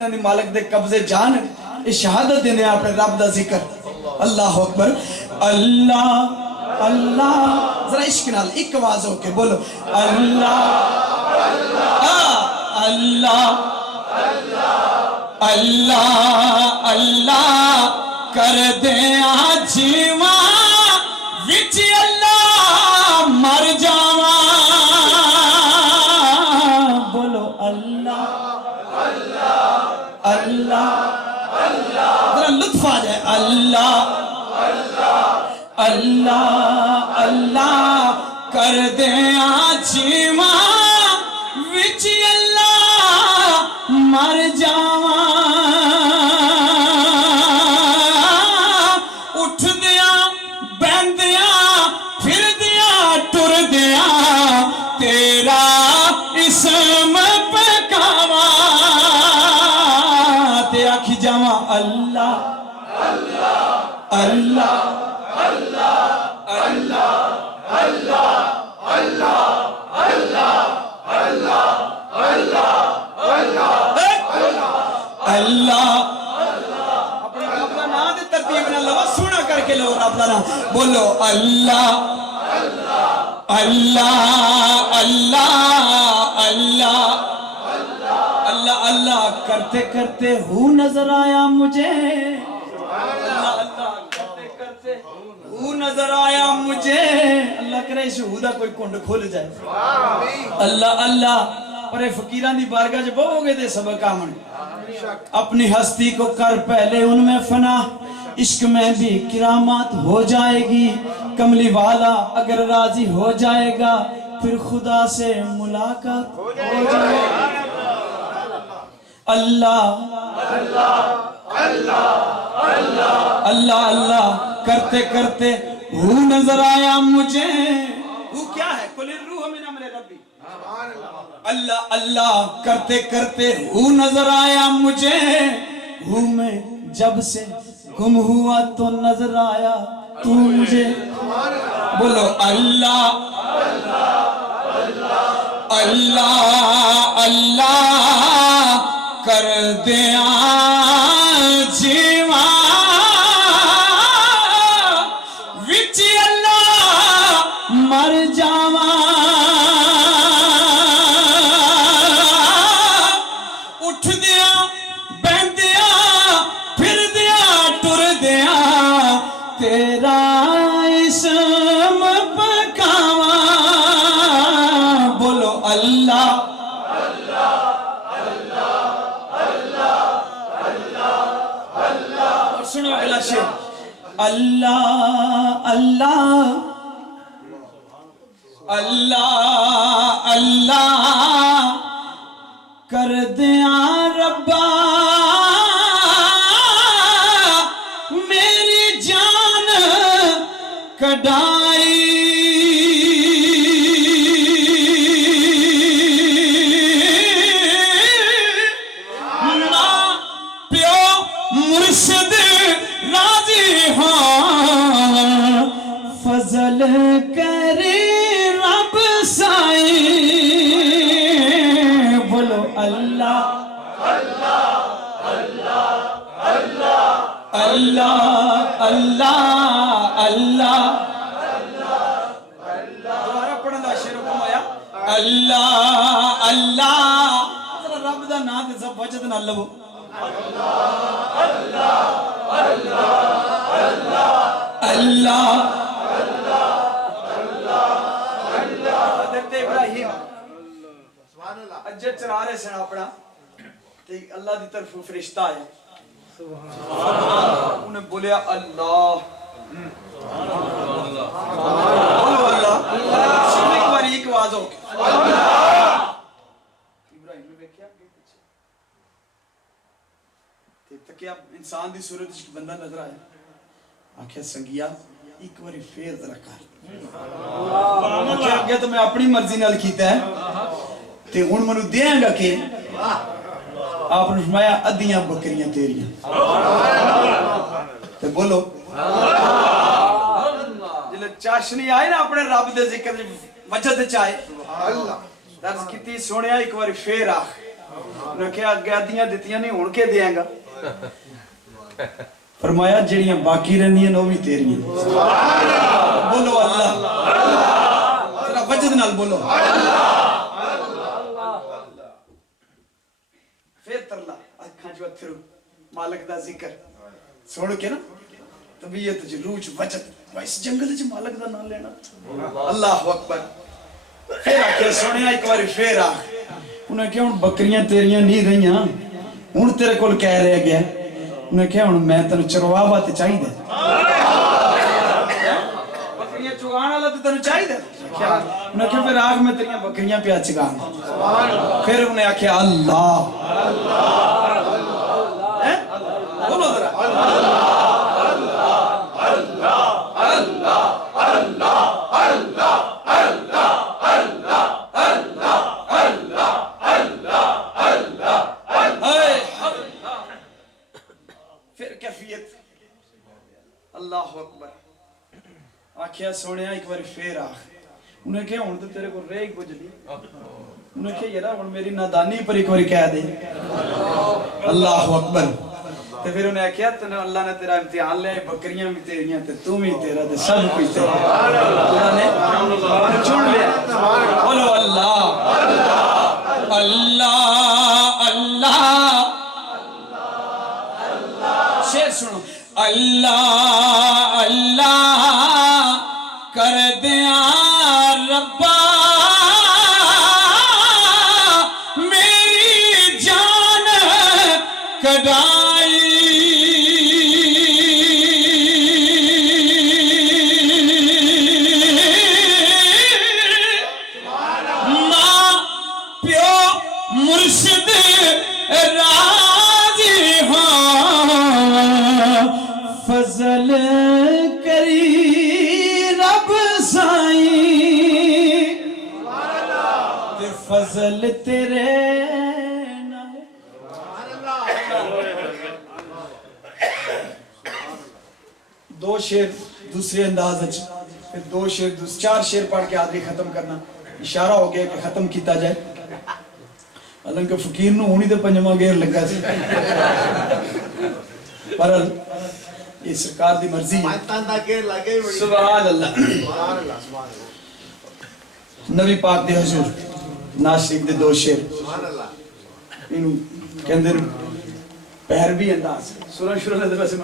मालिक दे कब्जे जान ये शहादत देने अपने रब दा जिक्र अल्लाह अकबर अल्लाह अल्लाह जरा इश्क नाल एक आवाज होके बोलो अल्लाह अल्लाह अल्लाह अल्लाह कर दे जीवा विच अल्लाह मर जावा बोलो अल्लाह अल्लाह जरा लुत्फ आ जाए अल्लाह अल्लाह अल्लाह कर दे जीवा विच अल्लाह मर जावा उठ दिया बहदिया फिर दिया टुर दिया तेरा इसम पकावा ते आखी जावा अल्लाह अल्लाह अल्लाह अल्लाह अल्लाह अल्लाह अल्लाह अल्लाह अल्लाह अल्लाह अपने रब दा नाम दी तरतीब नाल लवा सोना करके लो रब दा नाम बोलो अल्लाह अल्लाह अल्लाह अल्लाह अल्लाह अल्लाह करते करते हूँ नजर आया मुझे अल्लाह अल्लाह करते करते हूँ नजर आया मुझे अल्लाह करे इस हू दा कोई कुंड खुल जाए अल्लाह अल्लाह पर फकीरां दी बारगाह च बोओगे ते सबक आवन अपनी हस्ती को कर पहले उनमें फना इश्क में भी किरामत हो जाएगी कमली वाला अगर राजी हो जाएगा फिर खुदा से मुलाकात हो जाएगी अल्लाह अल्लाह अल्लाह अल्लाह अल्लाह अल्लाह करते करते हू नजर आया मुझे हू क्या है कुल रूह मिन अमरि रब्बी अल्लाह अल्लाह करते करते हू नजर आया मुझे हूँ मैं जब से गुम हुआ तो नजर आया तू मुझे बोलो अल्लाह अल्लाह अल्लाह कर दिया जीवा विच अल्लाह मर जावा उठ दिया बहदिया फिर दिया टुर दिया तेरा इसम पकावा बोलो अल्लाह सुनो अगला शेर अल्लाह अल्लाह अल्लाह अल्लाह कर दिया रब्बा मेरी जान कढ़ाई ना प्यो मुर्शिद राजी हो फजल करे रब साई बोलो अल्लाह अल्लाह अल्लाह अल्लाह अल्लाह दोबारा पढ़न दा शेर हुक्म आया अल्लाह अल्लाह जरा रब दा नाम ते सब वजद नाल लवो अल्लाह हज़रत इब्राहिम अज्जत चरा रहे सन अपना ते अल्लाह दी तरफ फरिश्ता आया उन्हें बोलिया अल्लाह बोलो अल्लाह सिर्फ एक बार एक आवाज हो इब्राहिम ने देखा तकिया इंसान दी सूरत च बंदा नजर आया आखिया संगिया एक बारी फेर जरा कर आखिया तो मैं अपनी मर्जी नाल कीता है ते हुण मैनू देंगा के आपने फरमाया अद्धियां बकरियां तेरियां ते बोलो जिले चाशनी आए ना अपने रब दे जिक्र वजद च आए दर्ज कीती सोनिया एक बारी फेर आख انہیں کہا اگیادیاں دیتیاں نہیں ہون کے دیاں گا فرمایا جڑیاں باقی رہنیاں وہ بھی تیریاں بولو اللہ ذرا وجد نال بولو پھر ترلا اکھاں جو اتھرو مالک دا ذکر سوڑ کے نا طبیعت جو روچ وجد اس جنگل جو مالک دا نام لینا اللہ اکبر پھر آکھے سونے ایک بار پھر آ انہیں کہا ہوں بکریاں تیریاں نہیں رہیاں ہوں تیرے کول کہہ رہے گیا انہیں کہا ہوں میں تنو چرواوا تے چاہی دے بکریاں چگان والا تے تنو چاہی دے انہیں کہا پھر آگ میں تیریاں بکریاں پہ چگان پھر انہیں آکھا اللہ بولو ذرا اللہ اکبر آکھیا سونے ایک بار پھر آخ انہیں کہا ہوں تو تیرے کو رہ کچھ نہیں انہیں کہا یرا ہوں میری نادانی پر ایک بار کہہ دے اللہ اکبر تو پھر انہیں کہا اللہ نے تیرا امتحان لے بکریاں بھی تیریاں تے تو بھی تیرا تے سب کچھ تیرا اللہ نے چون لیا بولو اللہ اللہ اللہ شیر سنو اللہ اللہ کر دیا ربا میری جان کڑائی ماں پیو مرشد راضی ہاں فضل کری رب سائیں تے فضل تیرے دو شعر دوسرے انداز پھر دو شعر چار شعر پڑھ کے آدمی ختم کرنا اشارہ ہو گیا کہ ختم کیتا جائے حالانکہ فقیر نو ہونی تے پنجواں گیر لگا سی پر یہ سرکار دی مرضی ہے سبحان اللہ نبی پاک دے حضور ناز شریف دے دو شعر انہوں کہندے پہر بھی انداز سورہ شروع نے ویسے